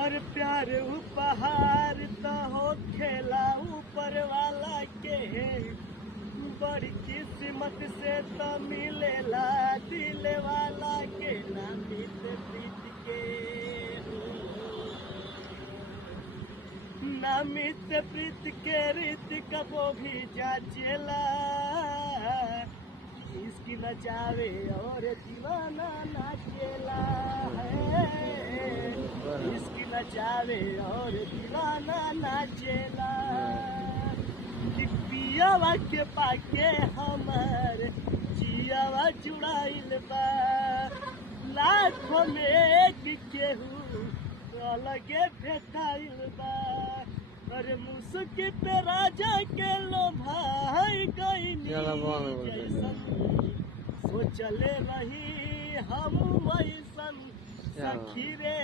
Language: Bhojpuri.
और प्यार उपहार तो हो खेला ऊपर वाला के, बड़ी किस्मत से तो मिलेला दिल वाला के, ना मित प्रीत के, ना मित प्रीत के रीत कबो भी जाचेला, इसकी नचावे और दीवाना नाचेला है, इसकी नचावे और दीवाना नाचेला। पियावा के पाके हमर जियावा जुड़ाइल बा, लाखों में एक केहू अलगे भेटाइल बा, अरे मुस्की पे राजा के लो भाई गईनी जैसन सोचले रही हम वैसन सखी रे।